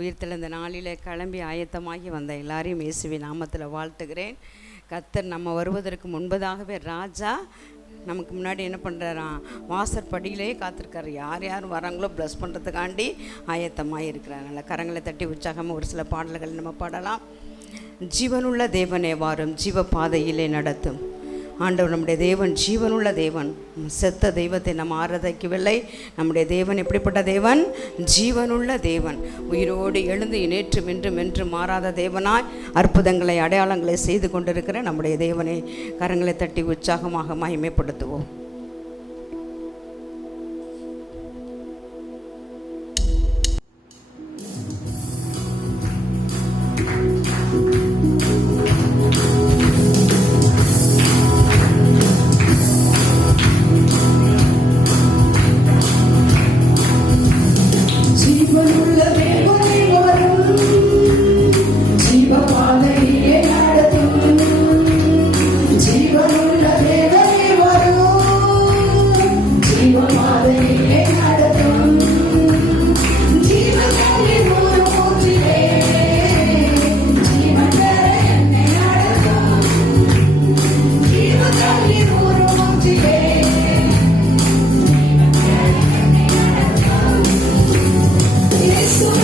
உயிர்த்தெழுந்த நாளில் கிளம்பி ஆயத்தமாகி வந்த எல்லாரையும் இயேசுவின் நாமத்தில் வாழ்த்துகிறேன். கர்த்தர் நம்ம வருவதற்கு முன்பதாகவே ராஜா நமக்கு முன்னாடி என்ன பண்ணுறாராம், வாசற்படியிலே காத்திருக்காரு. யார் யார் வராங்களோ ப்ளஸ் பண்ணுறதுக்காண்டி ஆயத்தமாக இருக்கிறார். நல்ல கரங்களை தட்டி உற்சாகமாக ஒரு சில பாடல்கள் நம்ம பாடலாம். ஜீவனுள்ள தேவனே வாரும், ஜீவ பாதையிலே நடத்தும். ஆண்டவர் நம்முடைய தேவன் ஜீவனுள்ள தேவன். செத்த தெய்வத்தை நம்ம ஆராதிக்கவில்லை. நம்முடைய தேவன் எப்படிப்பட்ட தேவன்? ஜீவனுள்ள தேவன். உயிரோடு எழுந்து நேற்றும் இன்றும் என்று மாறாத தேவனாய் அற்புதங்களை அடையாளங்களை செய்து கொண்டிருக்கிற நம்முடைய தேவனை கரங்களை தட்டி உற்சாகமாக மகிமைப்படுத்துவோம். So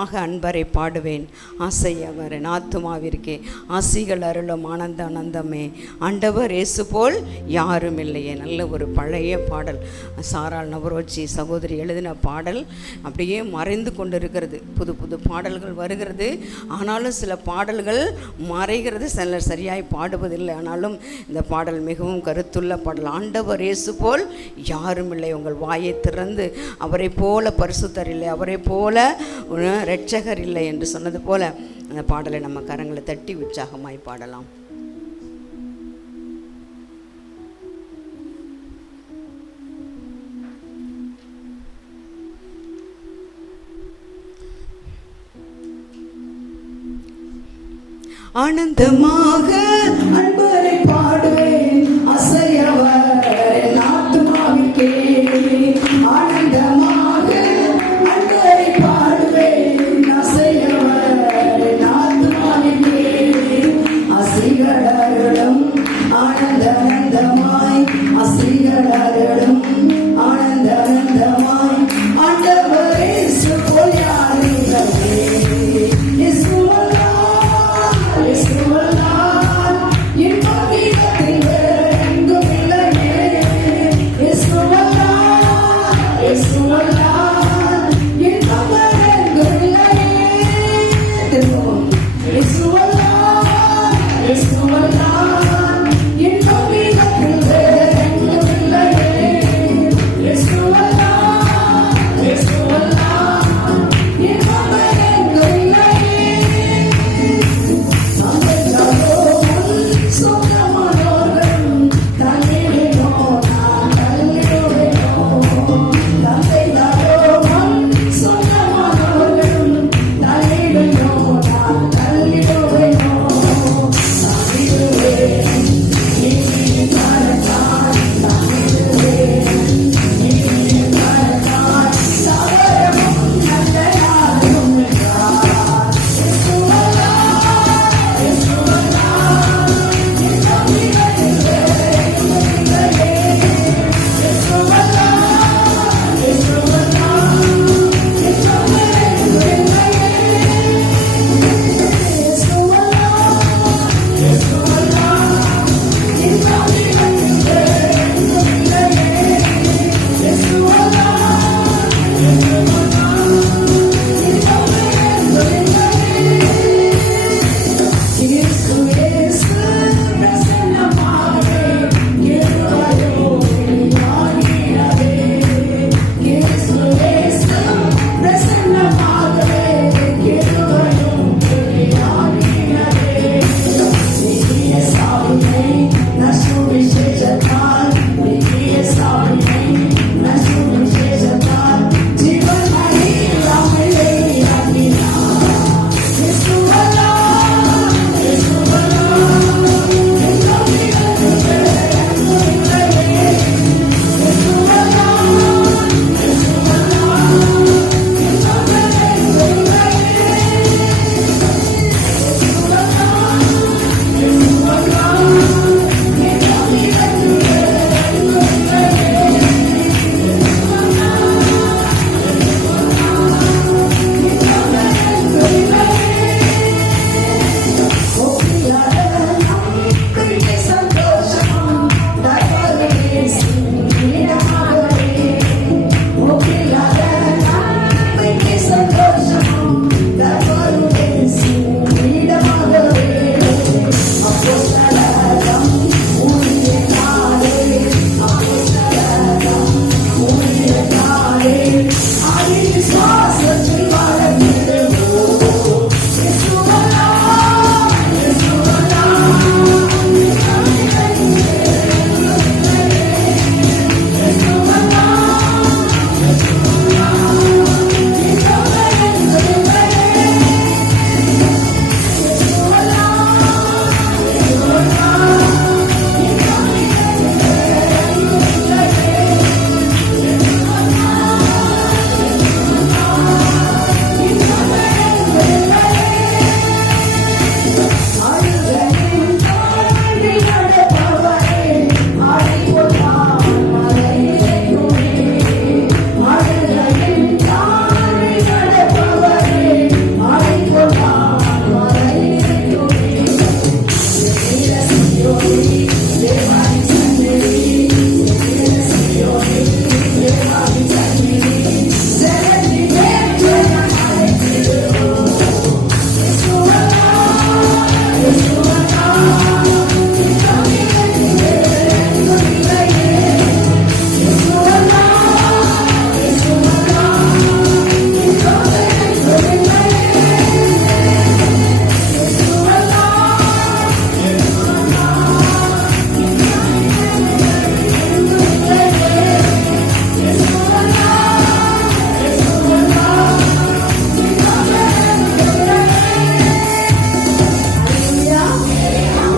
ஆனந்தமாக அன்பரை பாடுவேன், ஆசையவர் என் ஆத்துமாவிற்கே ஆசிகள் அருளும் ஆனந்த ஆனந்தமே, ஆண்டவர் இயேசு போல் யாரும் இல்லையே. நல்ல ஒரு பழைய பாடல், சாராள் நவரோச்சி சகோதரி எழுதின பாடல். அப்படியே மறைந்து கொண்டிருக்கிறது. புது புது பாடல்கள் வருகிறது, ஆனாலும் சில பாடல்கள் மறைகிறது, சிலர் சரியாய் பாடுவதில்லை. ஆனாலும் இந்த பாடல் மிகவும் கருத்துள்ள பாடல். ஆண்டவர் இயேசு போல் யாரும் இல்லை. உங்கள் வாயை திறந்து அவரை போல பரிசுத்தர் இல்லை, அவரை போல இரட்சகர் இல்லை என்று சொன்னது போல அந்த பாடலை நம்ம கரங்களை தட்டி உற்சாகமாய் பாடலாம். ஆனந்தமாக அன்பரை பாடுவேன், அசையவர் என் ஆத்துமாவிற்கே. ஆனந்தமாக அன்பரை பாடுவேன், அசையவர் என் ஆத்துமாவிற்கே. அசிகள் அருளும் ஆனந்த ஆனந்தமாய், அசிகள் அருளும் ஆனந்த ஆனந்தமாய், ஆண்டவர் இயேசு போல் யாரும் இல்லையே. இயேசுவல்லால் இன்பம்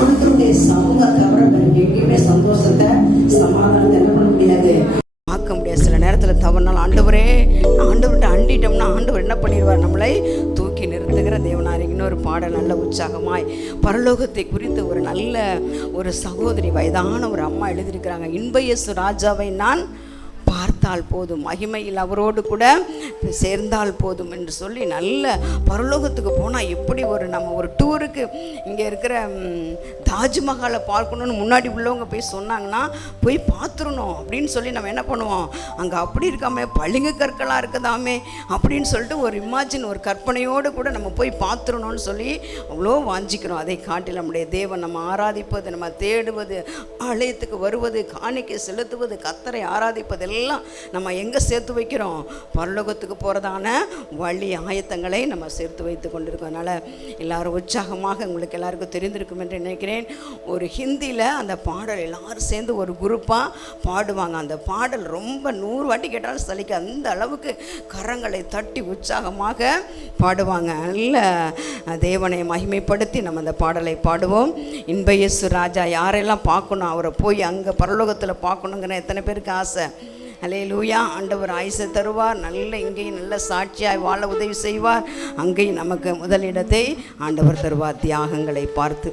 ஒருத்தருடைய சமூகத்தை தவிர வேற எங்கேயுமே சந்தோஷத்தை சமாதானத்தை என்ன பண்ண முடியாது, பார்க்க முடியாது. சில நேரத்தில் தவறுனால ஆண்டவரே ஆண்டவர்கிட்ட அண்டிட்டோம்னா ஆண்டவர் என்ன பண்ணிடுவார், நம்மளை தூக்கி நிறுத்துகிற தேவனார். இன்னொரு பாடல் நல்ல உற்சாகமாய் பரலோகத்தை குறித்து ஒரு நல்ல ஒரு சகோதரி வயதான ஒரு அம்மா எழுதியிருக்கிறாங்க. இன்ப இயேசு ராஜாவை நான் பார்த்தால் போதும், மகிமையில் அவரோடு கூட சேர்ந்தால் போதும் என்று சொல்லி நல்ல பரலோகத்துக்கு போனால் எப்படி ஒரு நம்ம ஒரு டூருக்கு இங்கே இருக்கிற தாஜ்மஹாலை பார்க்கணுன்னு முன்னாடி உள்ளவங்க போய் சொன்னாங்கன்னா போய் பார்த்துடணும் அப்படின்னு சொல்லி நம்ம என்ன பண்ணுவோம், அங்கே அப்படி இருக்காமே பளிங்கு கற்களாக இருக்குதாமே அப்படின்னு சொல்லிட்டு ஒரு இமேஜின் ஒரு கற்பனையோடு கூட நம்ம போய் பார்த்துடணும்னு சொல்லி அவ்வளோ வாஞ்சிக்கிறோம். அதை காட்டில் நம்முடைய தேவன் நம்ம ஆராதிப்பது, நம்ம தேடுவது, ஆலயத்துக்கு வருவது, காணிக்கை செலுத்துவது, கர்த்தரை ஆராதிப்பது எல்லாம் நம்ம எங்கே சேர்த்து வைக்கிறோம், பரலோகத்துக்கு போகிறதான வழி ஆயத்தங்களை நம்ம சேர்த்து வைத்து கொண்டிருக்கோம். அதனால் எல்லாரும் உற்சாகமாக, உங்களுக்கு எல்லாருக்கும் தெரிந்திருக்கும் என்று நினைக்கிறேன், ஒரு ஹிந்தியில் அந்த பாடல் எல்லாரும் சேர்ந்து ஒரு குரூப்பாக பாடுவாங்க. அந்த பாடல் ரொம்ப 100 வாட்டி கேட்டாலும் சலிக்க அந்த அளவுக்கு கரங்களை தட்டி உற்சாகமாக பாடுவாங்க. நல்ல தேவனை மகிமைப்படுத்தி நம்ம அந்த பாடலை பாடுவோம். இன்ப இயேசு ராஜா யாரெல்லாம் பார்க்கணும், அவரை போய் அங்கே பரலோகத்தில் பார்க்கணுங்கிற எத்தனை பேருக்கு ஆசை. அல்லேலூயா. ஆண்டவர் ஆயுசை தருவார், நல்ல இங்கேயும் நல்ல சாட்சியாய் வாழ உதவி செய்வார், அங்கேயும் நமக்கு முதலிடத்தை ஆண்டவர் தருவார். தியாகங்களை பார்த்து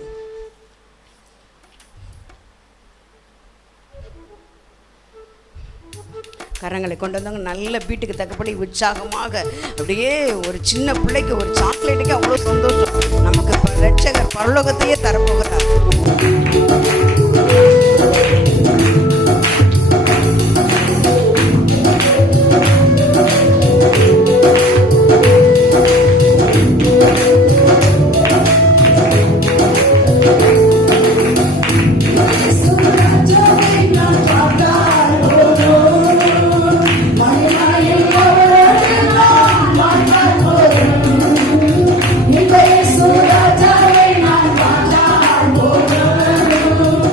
கரங்களை கொண்டு வந்தவங்க நல்ல வீட்டுக்கு தக்கபடி உற்சாகமாக, அப்படியே ஒரு சின்ன பிள்ளைக்கு ஒரு சாக்லேட்டுக்கு அவ்வளோ சந்தோஷம். நமக்கு ரட்சகர் பரலோகத்தையே தரப்போகிறார். இன்ப இயேசு ராஜாவை நான் பார்த்தால் போதும்.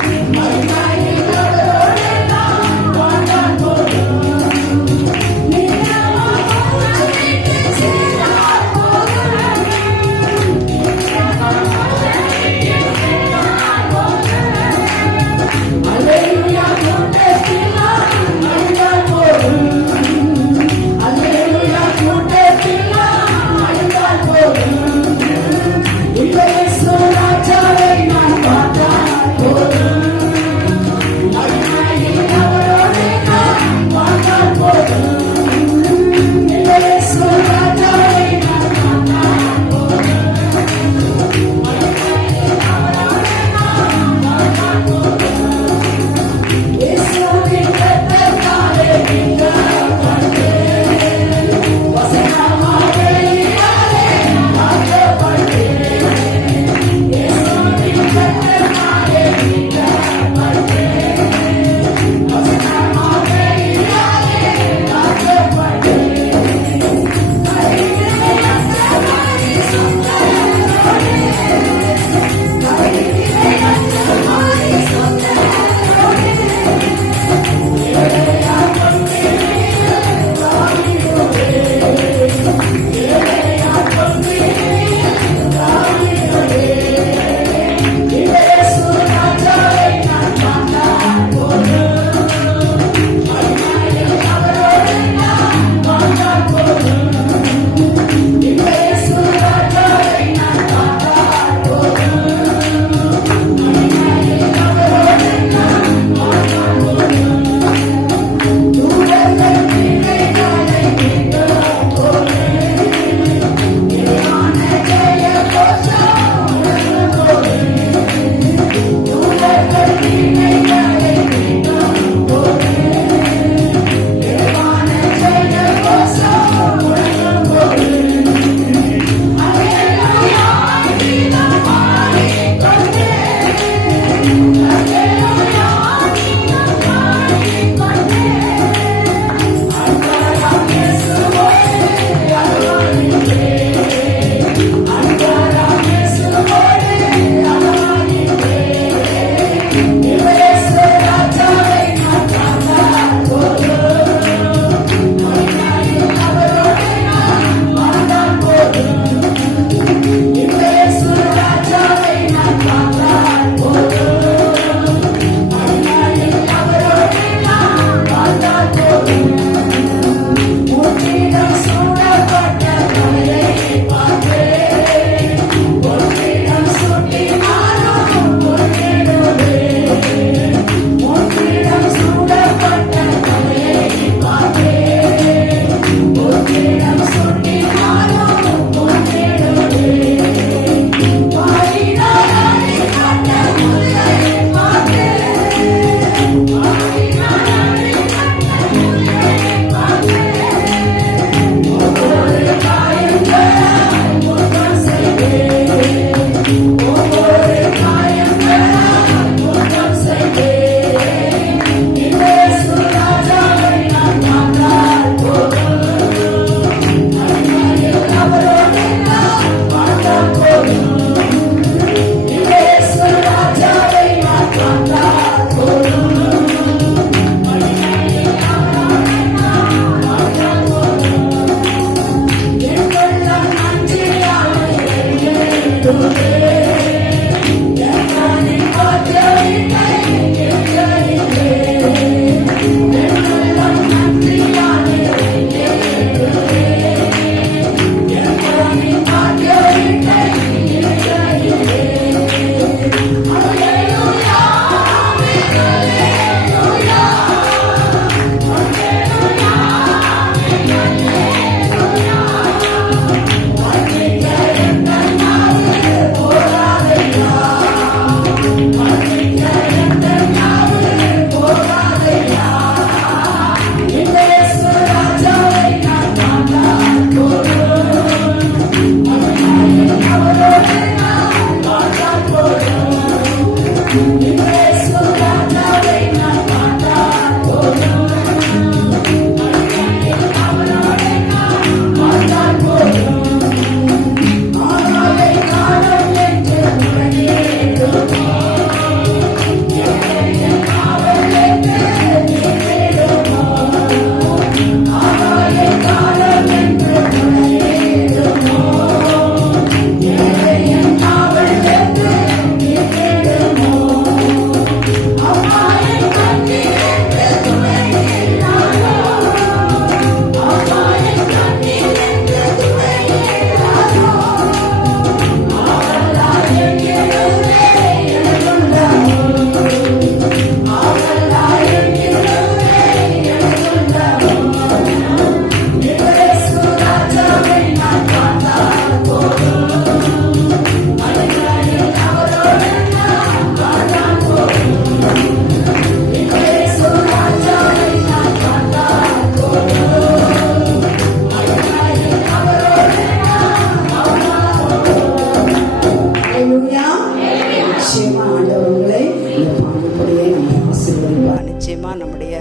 நிச்சயமா நம்முடைய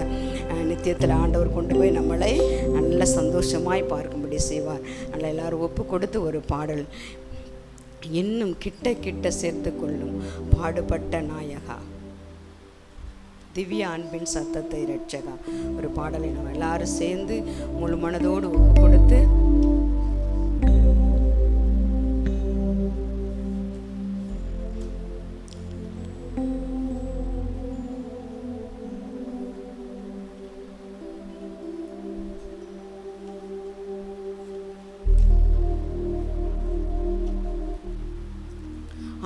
நித்தியத்தில் ஆண்டவர் கொண்டு போய் நம்மளை நல்ல சந்தோஷமாய் பார்க்கும்படி செய்வார். நல்ல எல்லாரும் ஒப்பு கொடுத்து ஒரு பாடல், இன்னும் கிட்ட கிட்ட சேர்த்து கொள்ளும் பாடுபட்ட நாயகா, திவ்ய அன்பின் சத்தத்தை ரட்சகா, ஒரு பாடலை நம்ம எல்லாரும் சேர்ந்து முழு மனதோடு ஒப்பு கொடுத்து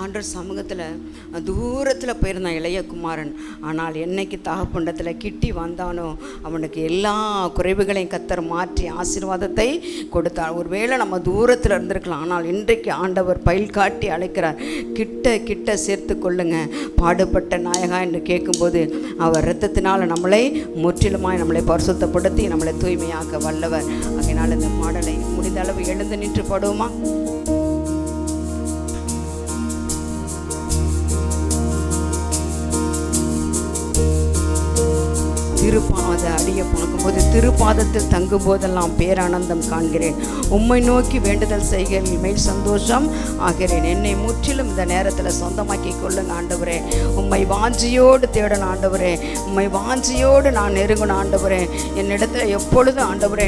ஆண்டவர் சமூகத்தில் தூரத்தில் போயிருந்தான் இளைய குமாரன். ஆனால் என்னைக்கு தகப்பண்டத்தில் கிட்டி வந்தானோ அவனுக்கு எல்லா குறைவுகளையும் கர்த்தர் மாற்றி ஆசீர்வாதத்தை கொடுத்தார். ஒருவேளை நம்ம தூரத்தில் இருந்திருக்கலாம், ஆனால் இன்றைக்கு ஆண்டவர் பயில் காட்டி அழைக்கிறார், கிட்ட கிட்ட சேர்த்து கொள்ளுங்க பாடுபட்ட நாயகா என்று கேட்கும்போது அவர் இரத்தத்தினால் நம்மளை முற்றிலுமாய் நம்மளை பரிசுத்தப்படுத்தி நம்மளை தூய்மையாக்க வல்லவர். அதனால் இந்த பாடலை முடிந்த அளவு எழுந்து நின்று பாடுவோமா? திருப்பாத அடியை பார்க்கும்போது திருப்பாதத்தில் தங்கும் போதெல்லாம் பேரானந்தம் காண்கிறேன். உம்மை நோக்கி வேண்டுதல் செய்கையில் மேல் சந்தோஷம் ஆகிறேன். என்னை முற்றிலும் இந்த நேரத்தில் சொந்தமாக்கி கொள்ளுங்க ஆண்டவரே. உம்மை வாஞ்சியோடு தேடணும் ஆண்டவரே. உம்மை வாஞ்சியோடு நான் நெருங்கணும் ஆண்டவரே. என்னிடத்தில் எப்பொழுதும் ஆண்டவரே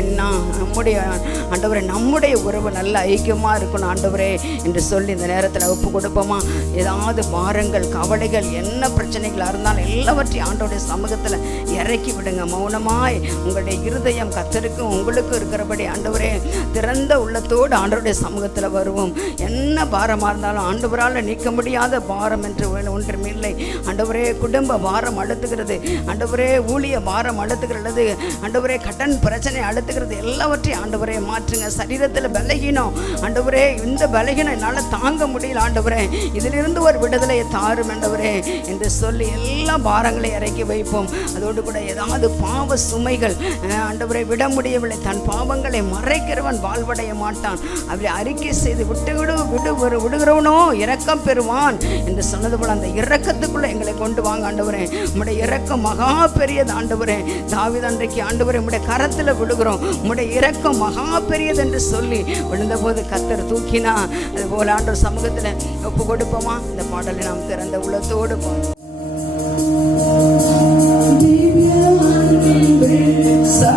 நம்முடைய உறவு நல்ல ஐக்கியமாக இருக்கணும் ஆண்டவரே என்று சொல்லி இந்த நேரத்தில் ஒப்பு கொடுப்போமா? ஏதாவது பாரங்கள், கவலைகள், என்ன பிரச்சனைகளாக இருந்தாலும் எல்லாவற்றையும் ஆண்டவருடைய சமூகத்தில் இறக்கி விடுங்க. மௌனமாய் உங்களுடைய இருதயம் கர்த்தருக்கும் உங்களுக்கும் இருக்கிறபடி ஆண்டவரே திறந்த உள்ளத்தோடு ஆண்டவருடைய சமூகத்தில் வருவோம். என்ன பாரமாக இருந்தாலும் ஆண்டவரால் நீக்க முடியாத பாரம் என்று ஒன்றும் இல்லை ஆண்டவரே. குடும்ப பாரம் அழுத்துகிறது ஆண்டவரே, ஊழிய பாரம் அழுத்துகிறது ஆண்டவரே, கடன் பிரச்சனை அழுத்துகிறது, எல்லாவற்றையும் ஆண்டவரே மாற்றுங்க. சரீரத்தில் பலகீனம் ஆண்டவரே, இந்த பலகீனம் என்னால் தாங்க முடியல ஆண்டவரே, இதிலிருந்து ஒரு விடுதலையை தாரும் ஆண்டவரே என்று சொல்லி எல்லா பாரங்களையும் இறக்கி வைப்போம். அதோடு கூட ஏதாவது பாவ சுமைகள் ஆண்டவரை விட முடியவில்லை, தன் பாவங்களை மறைக்கிறவன் வாழ்வடைய மாட்டான், அப்படி அறிக்கை செய்து விடுகிறவனோ இரக்கம் பெறுவான் என்று சொன்னது போல அந்த இரக்கத்துக்குள்ள எங்களை கொண்டு வாங்க ஆண்டவரே. உம்முடைய இரக்கம் மகா பெரியது ஆண்டவரே. தாவீது அன்றைக்கு ஆண்டவரே உம்முடைய கரத்தில் விடுகிறோம், உம்முடைய இரக்கம் மகா பெரியது என்று சொல்லி விழுந்தபோது கர்த்தர் தூக்கினா. அதுபோல ஆண்டவர் சமூகத்தில் ஒப்பு கொடுப்போமா? இந்த பாடலை நாம் திறந்த உள்ளத்தோடு பாடுவோம். Sa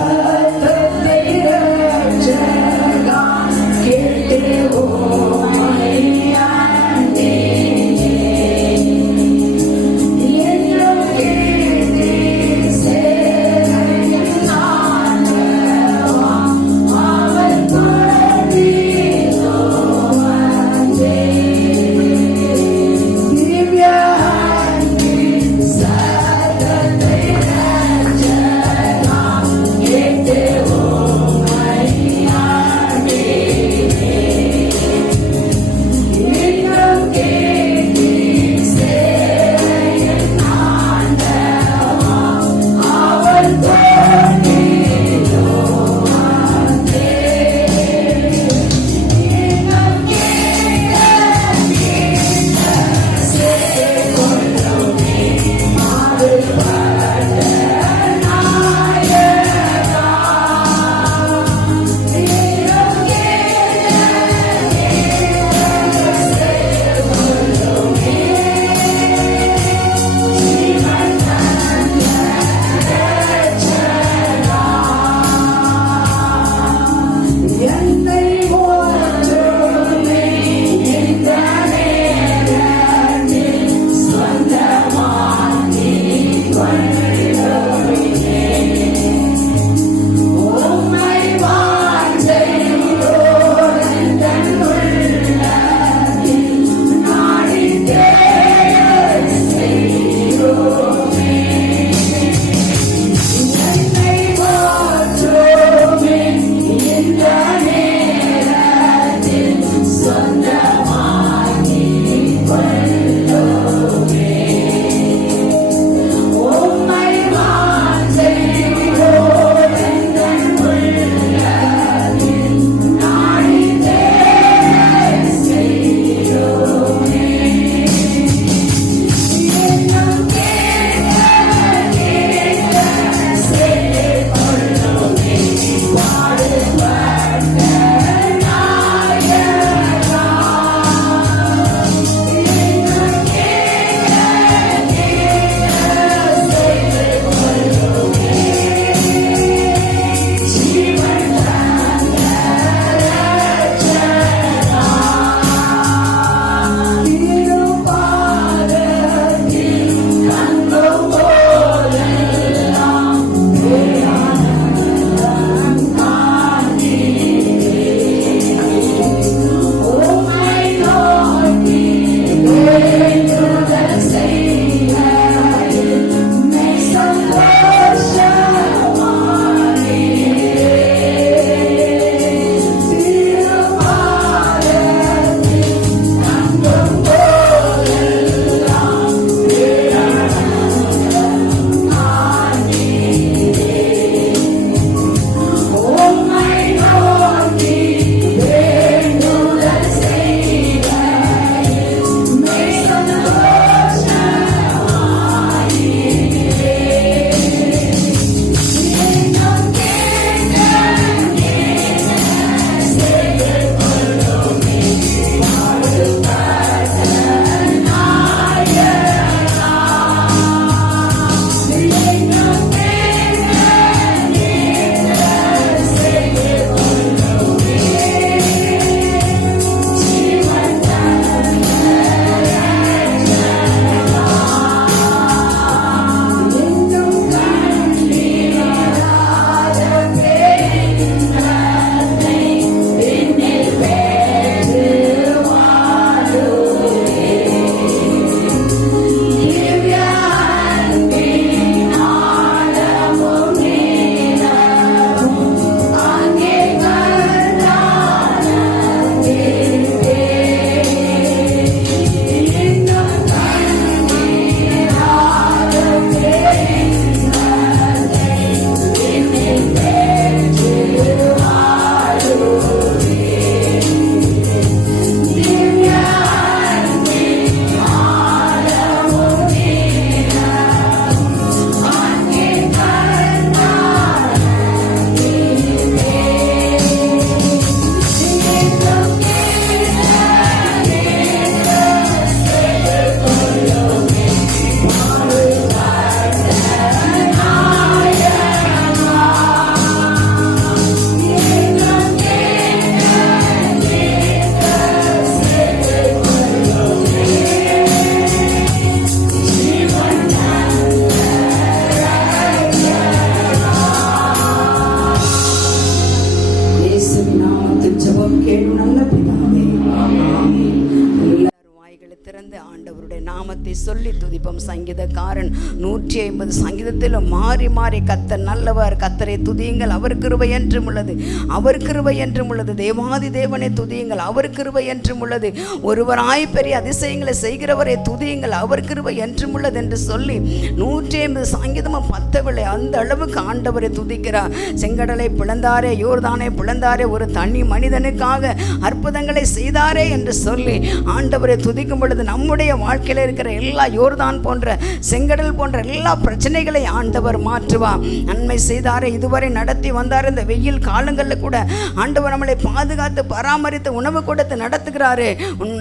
ஜெபிப்போம். சங்கீதக்காரன் 150 சங்கீதத்திலும் மாறி மாறி கர்த்தர் நல்லவர், கர்த்தரை துதியுங்கள், அவர் கிருபை என்றும் உள்ளது, அவர் கிருபை என்றும் உள்ளது, தேவாதி தேவனை துதியுங்கள், அவர் கிருபை என்றும் உள்ளது, ஒருவராய் பெரிய அதிசயங்களை செய்கிறவரை துதியுங்கள், அவர் கிருபை என்றும் உள்ளது என்று சொல்லி 150 சங்கீதமும் 10 அந்த அளவுக்கு ஆண்டவரை துதிக்கிறார். செங்கடலை பிளந்தாரே, யோர்தானை பிளந்தாரே, ஒரு தனி மனிதனுக்காக அற்புதங்களை செய்தாரே என்று சொல்லி ஆண்டவரை துதிக்கும் பொழுது நம்முடைய வாழ்க்கையில் இருக்கிற எல்லா யோர்தான் போன்ற செங்கடல் போன்ற எல்லா பிரச்சனைகளை ஆண்டவர் மாற்றுவார். நன்மை செய்தாரே, இதுவரை நடத்தி வந்தார். இந்த வெயில் காலங்களில் கூட ஆண்டவர் நம்மளை பாதுகாத்து பராமரித்து உணவு கொடுத்து நடத்துகிறாரு.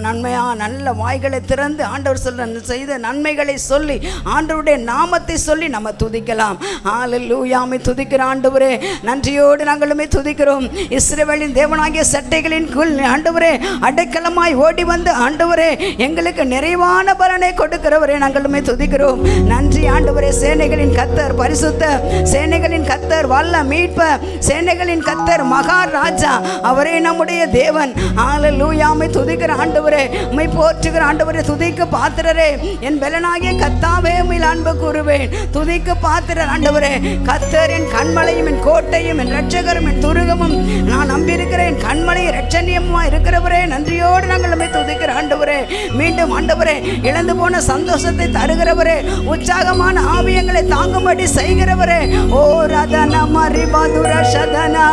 நன்மையா நல்ல வாய்களை திறந்து ஆண்டவர் செய்த நன்மைகளை சொல்லி ஆண்டவருடைய நாமத்தை சொல்லி நம்ம துதிக்கலாம். ஹல்லேலூயா, துதிக்கிற ஆண்டவரே நன்றியோடு நாங்களுமே துதிக்கிறோம். இஸ்ரவேலின் தேவனாகிய சட்டைகளின் கீழ் ஆண்டவரே அடைக்கலமாய் ஓடி வந்து ஆண்டவரே எங்களுக்கு நிறைவான பலனை கொடுக்கிறவரே நாங்களுமே துதிக்கிறோம். நன்றி ஆண்டவரே. சேனைகளின் கர்த்தர், பரிசுத்த சேனைகளின் கர்த்தர், வல்ல மீட்பர், சேனைகளின் கர்த்தர், மகாராஜா, அவரே நம்முடைய தேவன். ஹல்லேலூயா, துதிக்கிற ஆண்டவரே, உம்மை போற்றுகிற ஆண்டவரே, துதிக்க பாத்திரரே, என் பலனாகிய கர்த்தாவே உம்மில் அன்பு கூறுவேன். துதிக்க பாத்திரர் ஆண்டவரே, கர்த்தரின் கண்மலையும் என் கோட்டையும் என் இரட்சகரும் என் துருகமும், நான் நம்பியிருக்கிறேன் என் கண்மலை இரட்சணியமா இருக்கிறவரே, நன்றியோடு நாங்கள் உம்மை துதிக்கிற ஆண்டவரே. மீண்டும் ஆண்டவரே, இழந்து போன சந்தோஷத்தை தருகிறவரே, உற்சாகமான ஆவியங்களை தாங்கும்படி செய்கிறவரே, ஓ ரதன மரிபாதுர சதனா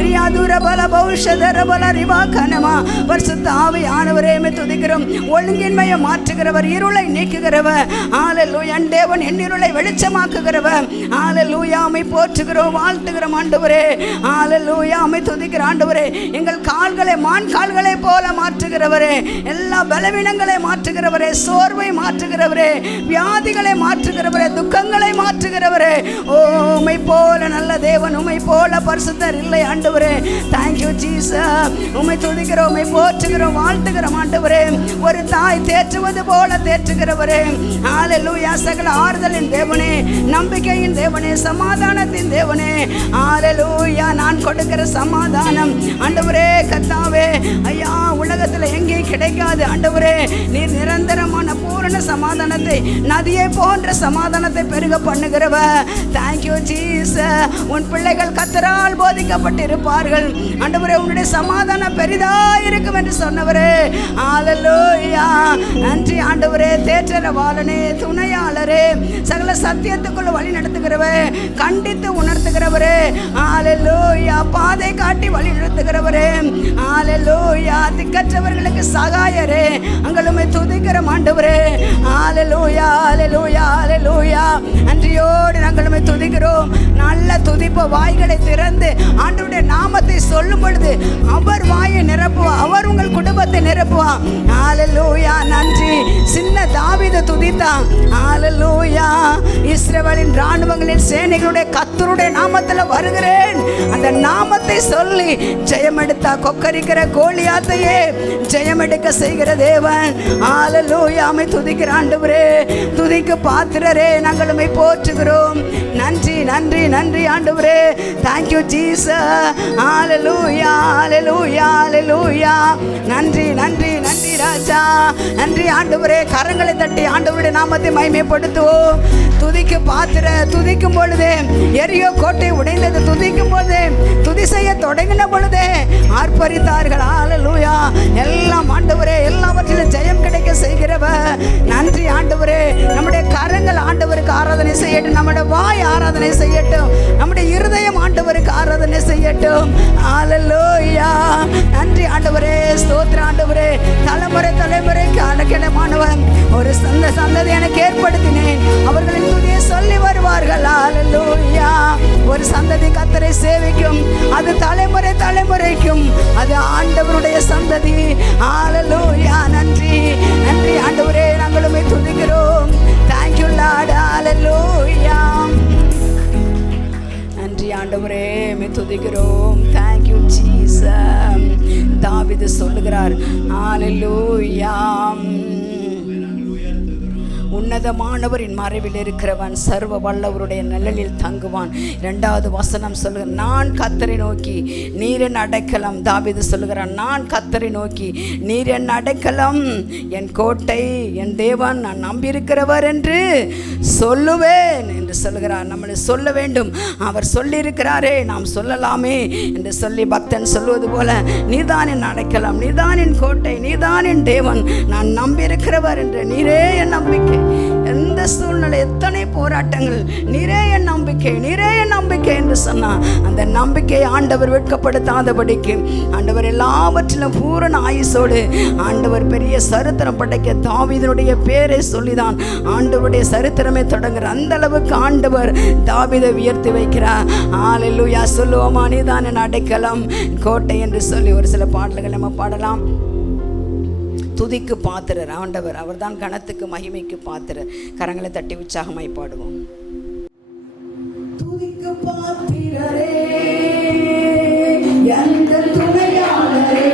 ரியாதுர பல பௌஷதர பல ரிவா கனமா, பரிசுத்த ஆவியானவரே உம்மை துதிக்கிறோம். ஒழுங்கின்மையை மாற்றுகிறவர், இருளை நீக்குகிறவர், ஹல்லேலூயா, என் தேவன் என் இருளை வெளிச்சமாக்குகிறவர். ஹல்லேலூயா, உம்மை போற்றுகிறோம், வாழ்த்துகிறோம் ஆண்டவரே. ஹல்லேலூயா, உம்மை துதிக்கிற ஆண்டவரே, எங்கள் கால்களை மான் கால்களை போல மாற்றுகிறவரே, எல்லா பலவீனங்களை மாற்றுகிறவரே, சோர்வை மாற்றுகிறவரே, வியாதிகளை மாற்றுகிறவரே, துக்கங்களை மாற்றுகிறவரே. ஓ, உம்மை போல நல்ல தேவன், உம்மை போல பரிசுத்தர் இல்லை ஆண்டவரே. Thank you Jesus. உம்மை துதிக்கிறோம், உம்மை போற்றுகிறோம், வாழ்த்துகிறோம் ஆண்டவரே. ஒரு தாய் தேற்றுவது போல தேற்றுகிறவரே. ஹல்லேலூயா, சகல ஆறுதலின் தேவனே, நம்பிக்கையின் தேவனே, சமாதானத்தின் தேவனே. ஹல்லேலூயா, நான் கொடுக்கிற சமாதானம் ஆண்டவரே கர்த்தாவே, ஐயா உலகத்தில் எங்கேயும் கிடைக்காது ஆண்டவரே. நீர் நிரந்தரமான பூரண சமாதானத்தை, நதியை போன்ற சமாதானத்தை பெருக பண்ணுகிறவ. Thank you Jesus. உன் பிள்ளைகள் கர்த்தரால் போதிக்கப்பட்டு இருப்பார்கள் ஆண்டவரே. உன்னுடைய சமாதானம் பெரிதா இருக்கும் என்று சொன்னவரே. ஹல்லேலூயா, நன்றி ஆண்டவரே. தேற்றரவாளனே, துணையாளரே, சகல சத்தியத்துக்குள்ள வழி நடத்துகிறவரே, கண்டித்து உணர்த்துகிறவரே. ஹல்லேலூயா, பாதை காட்டி வழி நடத்துகிறவரே. ஹல்லேலூயா, திக்கற்றவர்களுக்கு சகாயரே, அங்களுமே துதிக்கிற ஆண்டவரே. ஹல்லேலூயா, ஹல்லேலூயா, ஹல்லேலூயா, நன்றியோடு நாங்களுமே துதிக்கிறோம். நல்ல துதிப்ப வாய்களை திறந்து ஆண்டவருடைய நாமத்தை சொல்லும் பொழுது அவர் வாயை நிரப்புவா, அவர் உங்கள் குடும்பத்தை நிரப்புவா. ஹல்லேலூயா, நன்றி. சின்ன தாவீது துதித்தான். ஹல்லேலூயா, இஸ்ரவேலின் ராணுவங்களின் சேனைகளுடைய கர்த்தருடைய நாமத்தில் வருகிறேன், அந்த நாமத்தை சொல்லி ஜெயம் எடுத்தா. கொக்கரிக்கிற கோலியாத்தையே ஜெயம் எடுக்க செய்கிற தேவன். ஹல்லேலூயா, உம்மை துதிக்கிற ஆண்டவரே, துதிக்கு பாத்திரரே, நாங்கள் உம்மை போற்றுகிறோம். நன்றி நன்றி நன்றி ஆண்டவரே. Thank you Jesus. ஹல்லேலூயா, ஹல்லேலூயா, ஹல்லேலூயா, நன்றி நன்றி நன்றி ராஜா. நன்றி ஆண்டவரே. கரங்களை தட்டி ஆண்டவருடைய நாமத்தை மகிமைப்படுத்துவோம். துதிக்கு பாத்திர துதிக்கும் பொழுதே எரியோ கோட்டை உடைந்தது. துதிக்கும் பொழுதே, துதி செய்ய தொடங்கின பொழுதே ஆர்ப்பரித்தார்கள். ஹல்லேலூயா, எல்லாம் ஆண்டவரே, எல்லாவற்றிலும் ஜெயம் கிடைக்க செய்கிறவர். நன்றி ஆண்டவரே. நம்முடைய கரங்கள் ஆண்டவருக்கு ஆராதனை செய்யட்டும், நம்முடைய வாய் ஆராதனை செய்யட்டும், நம்முடைய இருதயம் ஆண்டவருக்கு ஆராதனை செய்யட்டும். ஹல்லேலூயா, நன்றி ஆண்டவரே. ஸ்தோத்திர ஆண்டவரே. தலைமுறை தலைமுறைக்கு அடக்கமானவன் ஒரு சந்ததி எனக்கு ஏற்படுத்தினேன், அவர்களின் துதியை சொல்லி வருவார்கள். ஹல்லேலூயா, ஒரு சந்ததி கர்த்தரை சேவிக்கும், அது தலைமுறை தலைமுறைக்கும் அது ஆண்டவருடைய சந்ததி. ஹல்லேலூயா, நன்றி நன்றி ஆண்டவரே. நாங்களுமே துதிக்கிறோம். Thank you Lord. ஹல்லேலூயா, நன்றி ஆண்டவரே, துதிக்கிறோம். Thank you Jesus. தாவீது சொல்லுகிறார், ஹல்லேலூயா, உன்னதமானவரின் மறைவில் இருக்கிறவன் சர்வ வல்லவருடைய நிழலில் தங்குவான். 2வது வசனம் சொல்லுங்க, நான் கர்த்தரை நோக்கி நீர் என் அடைக்கலம். தாவீது சொல்லுகிறான், நான் கர்த்தரை நோக்கி நீர் என் அடைக்கலம், என் கோட்டை, என் தேவன், நான் நம்பியிருக்கிறவர் என்று சொல்லுவேன் என்று சொல்லுகிறார். நம்மளை சொல்ல வேண்டும். அவர் சொல்லியிருக்கிறாரே, நாம் சொல்லலாமே என்று சொல்லி பக்தன் சொல்லுவது போல, நீதான் என் அடைக்கலம், நீதான் என் கோட்டை, நீதான் என் தேவன், நான் நம்பியிருக்கிறவர் என்று. நீரே என் நம்பிக்கை. எந்த சூழ்நிலை, எத்தனை போராட்டங்கள், நீரே என் நம்பிக்கை, நீரே என் நம்பிக்கை என்று சொன்னான். அந்த நம்பிக்கையை ஆண்டவர் வெட்கப்படுத்தாதபடிக்கு ஆண்டவர் எல்லாவற்றிலும் பூரண ஆயுசோடு ஆண்டவர் பெரிய சரித்திரம் படைக்க தாவீதுடைய பேரை சொல்லிதான் ஆண்டவருடைய சரித்திரமே தொடங்குற. அந்த அளவுக்கு ஆண்டவர் தாவீதை உயர்த்தி வைக்கிறார். ஹல்லேலூயா. சொல்லுவோமா, நீதான் என் அடைக்கலம், கோட்டை என்று சொல்லி ஒரு சில பாடல்கள் நம்ம பாடலாம். துதிக்கு பாத்திரர் ஆண்டவர், அவர்தான் கனத்துக்கு மகிமைக்கு பாத்திரர். கரங்களை தட்டி உற்சாகமாய் பாடுவோம். துதிக்கு பாத்திரரே, எங்கள் துணையாளரே,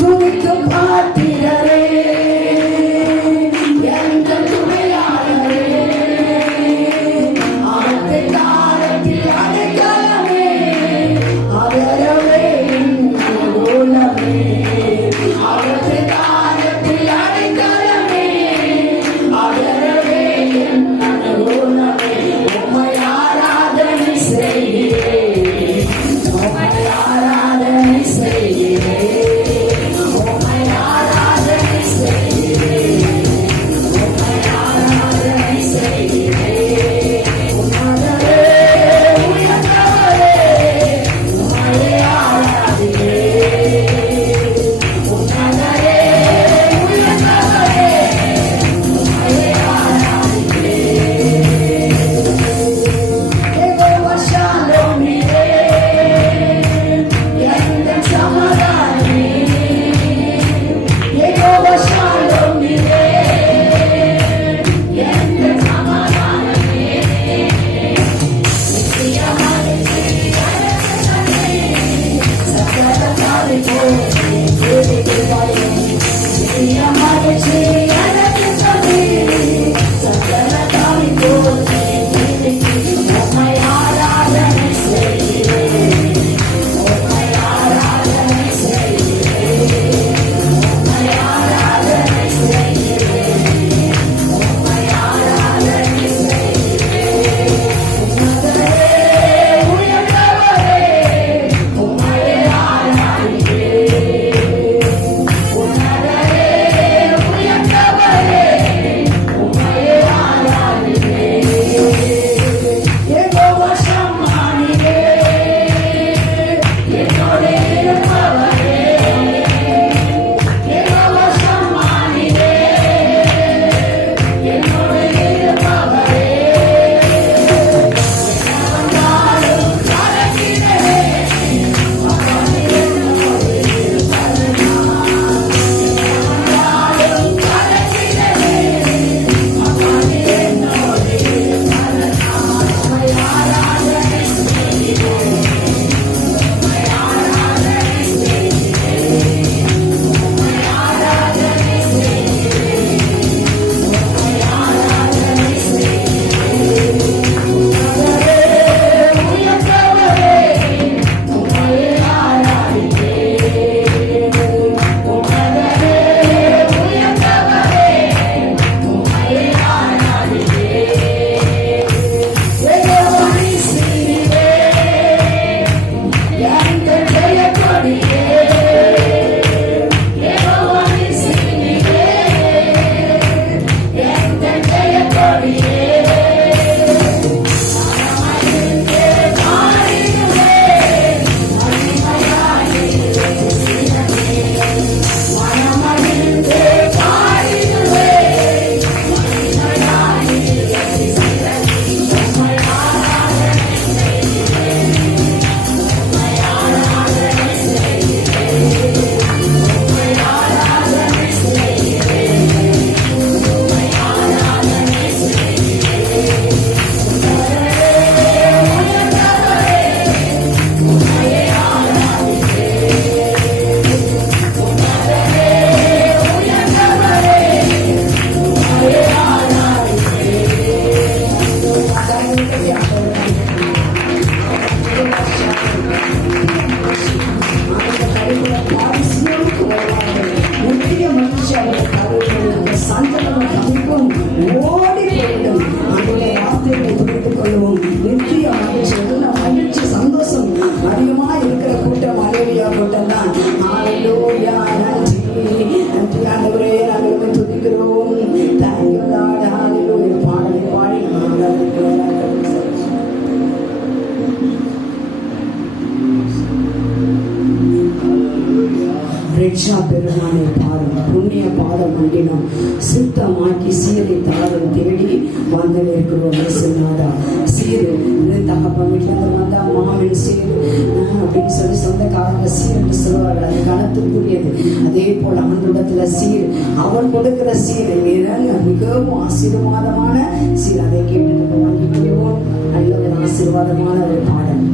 துதிக்கு பாத்திரரே, எங்கள் துணையாளரே, ஆபத்து காலத்தில் அடைக்கலமே, ஆதரவே உலகமே, ஆபத்து காலத்தில் அடைக்கலமே, ஆதரவே உலகமே. ஓடி போய்விடும். ஆண்டவரே, வார்த்தைகளை புரிந்து கொள்வோம். நித்திய மகிழ்ச்சி, எல்லா மகிழ்ச்சி, சந்தோஷம் அதிகமா இருக்கிற கூட்டம் அல்லேலூயா கூட்டம் தான். அல்லேலூயா. நன்றி நன்றி ஆண்டவரே, நாங்கள் துதிக்கிறோம். Thank you Lord. அல்லேலூயா. பாடலை பாடி ரட்சா பெருமானை பாரும், புண்ணிய பாதம் மண்டினோம், சுத்தமாக்கி சீரை தாரம் தேடி வந்து இருக்கிறோம். சொன்னாரா சீரு தகப்பன் வீட்டில் இருந்து வந்தா மாமின் சீரு அப்படின்னு சொல்லி சொந்தக்காரங்க சீர்னு சொல்லுவார்கள். அது கணத்துக்குரியது. அதே போல ஆண்டவரிடத்துல சீர், அவன் கொடுக்கிற சீர் மிகவும் ஆசீர்வாதமான சீர். அதை கேட்டு நம்ம வாங்கிக் கொள்வோம். நல்ல ஒரு ஆசீர்வாதமான ஒரு பாடல்.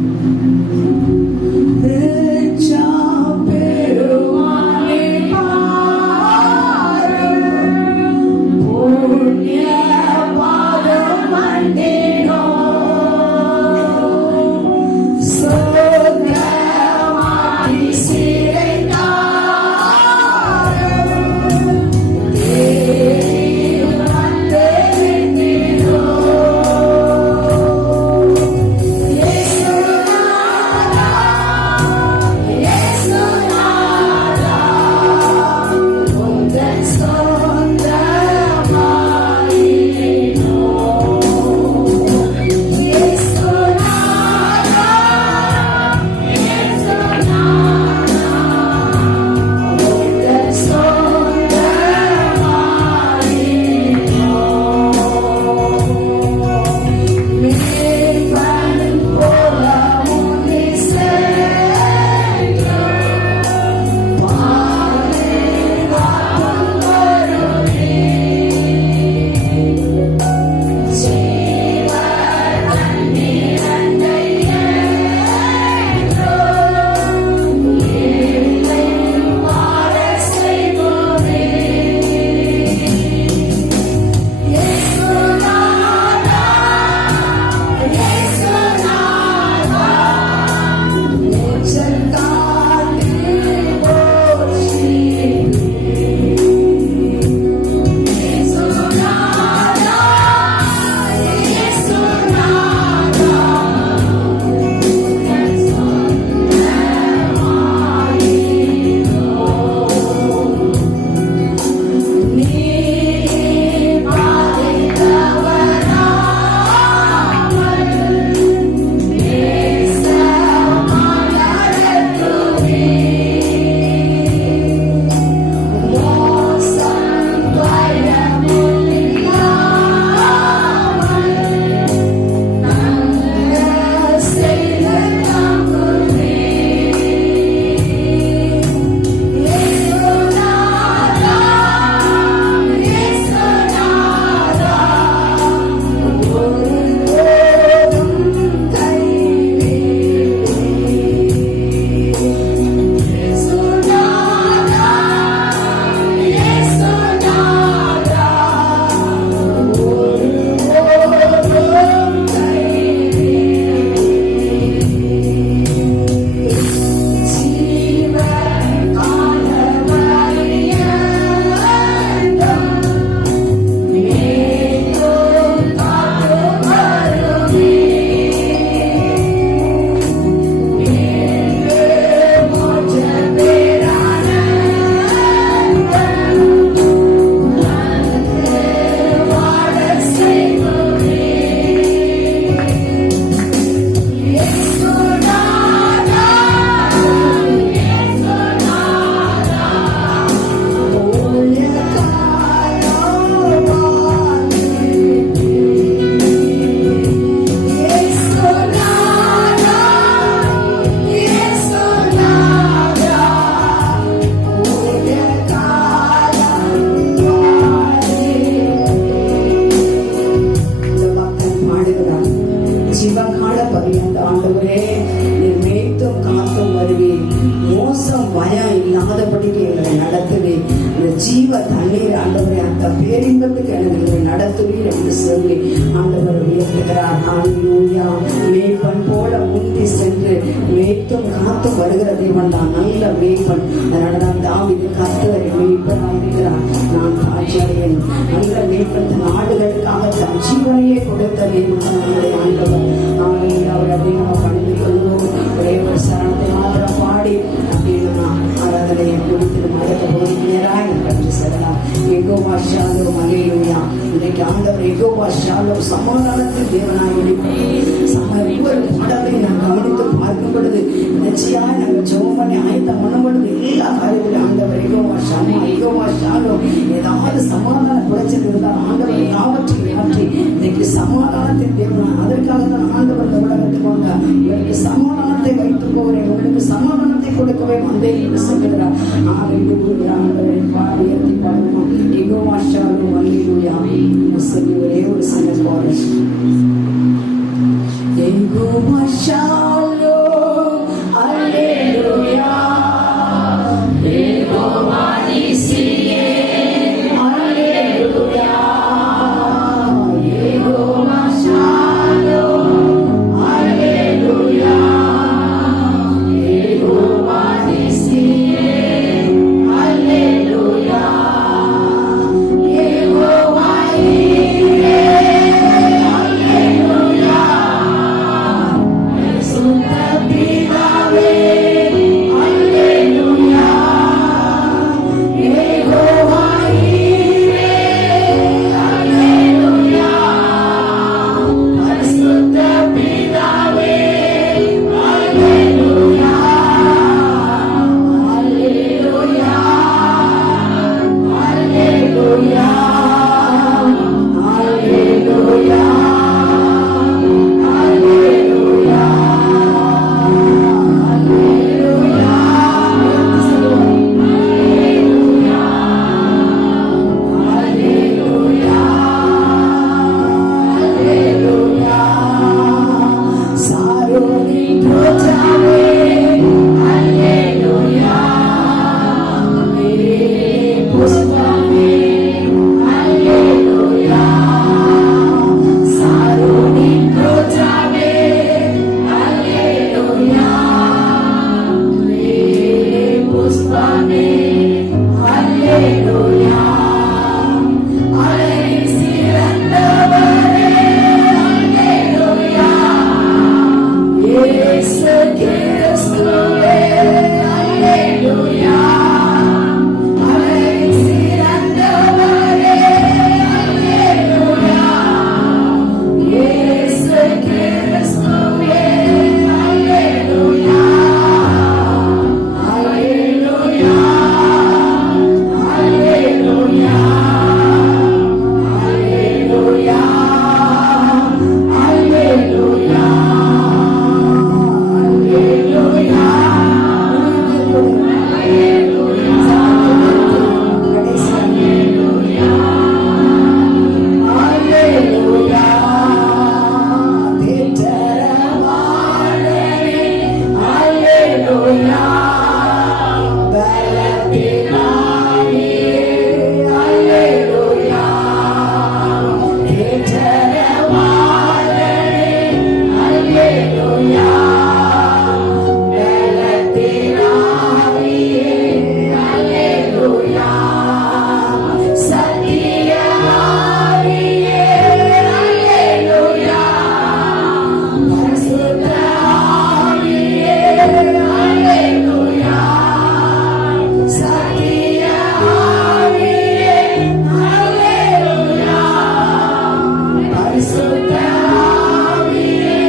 ஜீவ தண்ணீர் ஆண்டவரே அந்த பேரின்பத்துக்கு எனக்கு நடத்துவீர் என்று சொல்லி ஆண்டவர் உயர்த்துகிறார். ஹல்லேலூயா. மேய்ப்பன் போல முந்தி சென்று மேய்த்தும் காத்தும் வருகிற தேவன் தான் நல்ல மேய்ப்பன். அதனாலதான் தாவீது கர்த்தர் மேய்ப்பனாக இருக்கிறார். நான் காட்சியடையேன். நல்ல மேய்ப்பன் ஆடு ஆடுகளுக்காக தன் ஜீவனையே கொடுத்த நம்முடைய ஆண்டவர். அவர் அப்படின்னு நம்ம பணிந்து கொள்வோம். ஒரே ஒரு சரணத்தை மாத்திரம் பாடி அப்படின்னு ஆராதனையை முடித்து மறக்க போது நேராக கற்று செல்லலாம். யெகோவா ஷாலோம், அல்லேலூயா. இன்னைக்கு ஆண்டவர் யெகோவா ஷாலோம் சமாதானத்தின் தேவனாய் ஒவ்வொரு பாடலை நாம் கவனித்து பார்க்கும் பொழுது நிச்சயமாக நாங்கள் ஜெபம் பண்ணி ஆயத்தம் பண்ணும் பொழுது எல்லா காரியத்திலும் ஆண்டவர் யெகோவா ஷாமா, யெகோவா ஷாலோம். ஏதாவது சமாதான குறைச்சல் இருந்தால் ஆண்டவர் யாவற்றையும் மாற்றி இன்னைக்கு சமாதானத்தின் தேவனாய். அதற்காக தான் ஆண்டவர் இந்த உலகத்துக்கு வந்தார். உங்களுக்கு சமாதானத்தை வைத்து போகிறேன், உங்களுக்கு சமாதானத்தை கொடுக்கவே வந்தேன் என்று சொல்கிறார். ஆண்டவரை உயர்த்தி பாடணும். யெகோவா ஷாலோம், அல்லேலூயா. சொல்லி ஒரே ஒரு சின்ன கோரஸ். யெகோவா ஷாலோம், அல்லேலூயா. யெகோவா நீசியே, அல்லேலூயா. யெகோவா ஷாலோம், அல்லேலூயா. யெகோவா நீசியே, அல்லேலூயா. யெகோவா ஈரே, அல்லேலூயா. சுத்த பிதாவே, அல்லேலூயா. யெகோவா ஈரே, அல்லேலூயா. பரிசுத்த பிதாவே, அல்லேலூயா. அல்லேலூயா. அல்லேலூயா. அல்லேலூயா. அல்லேலூயா. அல்லேலூயா. அல்லேலூயா. அல்லேலூயா. சாரோனின் ரோஜாவே, அல்லேலூயா. புஷ்பமே, அல்லேலூயா. சாரோனின் ரோஜாவே, அல்லேலூயா. புஷ்பமே, அல்லேலூயா. அழகில் சிறந்தவரே, அல்லேலூயா. இயேசு கிறிஸ்துவே, அல்லேலூயா. அழகில் சிறந்தவரே, அல்லேலூயா. இயேசு கிறிஸ்துவே, அல்லேலூயா. அல்லேலூயா. அல்லேலூயா. அல்லேலூயா. அல்லேலூயா. அல்லேலூயா. அல்லேலூயா. தேற்றரவாளனே, அல்லேலூயா. பலத்தினாலே, அல்லேலூயா. தேற்றரவாளனே, அல்லேலூயா. பலத்தினாலே, அல்லேலூயா. சத்தியமாவியே, அல்லேலூயா. பரிசுத்த ஆவியே, அல்லேலூயா. சத்திய ஆவியே, அல்லேலூயா. பரிசுத்த ஆவியே,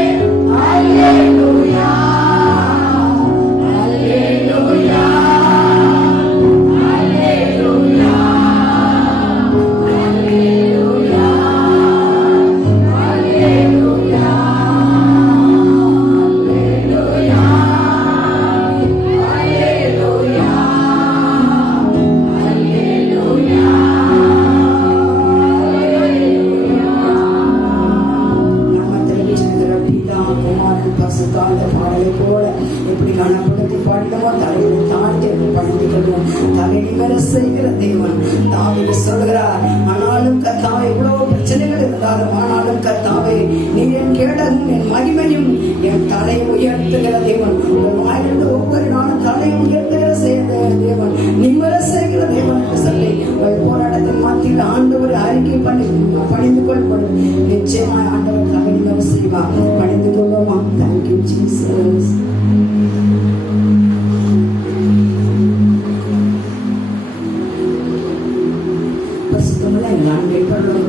அல்லேலூயா. அல்லேலூயா. அல்லேலூயா. அல்லேலூயா. அல்லேலூயா. அல்லேலூயா. அல்லேலூயா. அல்லேலூயா. நாமத்தில் வீற்றிருக்கிற பிதா, குமாரன், பரிசுத்தாவின் பாடலை போல எப்படி கனப்படுத்தி பாடினோமோ தலையை தாழ்த்தி பணிந்து கொள்வோம். தலை நிமிர செய்கிற தேவன். தாவீது சொல்கிறார், ஆனாலும் கர்த்தாவே, எவ்வளவு பிரச்சனைகள் இருந்தாலும் ஆனாலும் கர்த்தாவே, நீர் என் கேடகும் என் மகிமையும் என் தலை உயர்த்துகிற தேவன். உங்கள் வாயிலிருந்து ஒவ்வொரு நாளும் தலை உயர்த்துகிற தேவன், நிமிர செய்கிற தேவன் என்று சொல்லி ஒரு போராட்டத்தின் மத்தியில் ஆண்டவரை அறிக்கை பண்ணி பணிந்து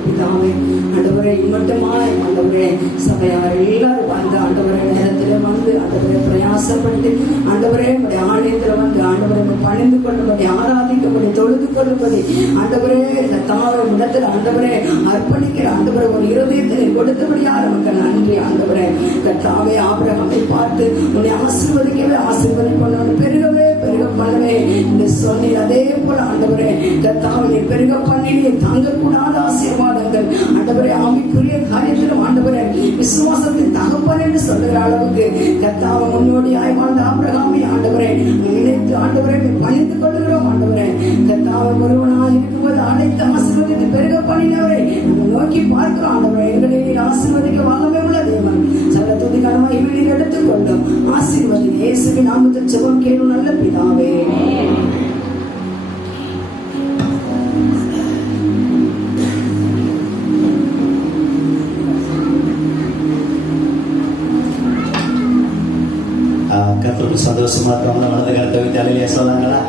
பிதாவே. ஆண்டவரே இம்மட்டுமாய் ஆண்டவரே சபையார் எல்லாரும் வந்து ஆண்டவரே நேரத்தில் வந்து ஆண்டவரை பிரயாசப்பட்டு ஆண்டவரே உடைய ஆலயத்தில் வந்து ஆண்டவரை பணிந்து கொள்ளும்படி ஆராதிக்கும்படி தொழுது கொள்ளும்படி ஆண்டவரே தாவை இடத்துல ஆண்டவரே அர்ப்பணிக்கிற ஆண்டவரை ஒரு இருதயத்தில் கொடுத்தபடியாக நமக்கு நன்றி. ஆண்டவரே கர்த்தாவே ஆபிரகாமை பார்த்து உன்னை ஆசீர்வதிக்கவே ஆசீர்வதிப்போம், பெருகவே பெருக பண்ணவே என்று சொன்னி அதே போல ஆண்டவரே கர்த்தாவை பெருக பண்ணினே தாங்கக்கூடாத ஆசீர்வாதங்கள் ஆண்டவரே ஆவிக்குரிய காரியத்திலும் ஆண்டவரே விசுவாசத்தின் தகப்பன் என்று சொல்லுகிற அளவுக்கு கர்த்தாவை முன்னோடியாய் வாழ்ந்த ஆபிரகாமை ஆண்டவரே நினைத்து ஆண்டவரை பணிந்து கொள்ளுகிறோம். ஆண்டவரே கர்த்தாவை ஒருவனாக இருக்கும்போது அனைத்து ஆசீர்வதித்து பெருக பண்ணினவரை நம்ம நோக்கி பார்க்கிறோம். ஆண்டவரை எங்களை ஆசீர்வதிக்க வாங்கவே உள்ள தேவன் சகல துதிகரமா இவனில் எடுத்துக்கொள்ளும் ஆசீர்வதி இயேசுவின் நாமத்தில் ஜெபம் கேளும் நல்ல பிதாவே. கர்த்தருக்கு சந்தோஷமா இருக்கவங்க வலது கரத்தை வைத்து அல்லேலூயா சொல்லாங்களா?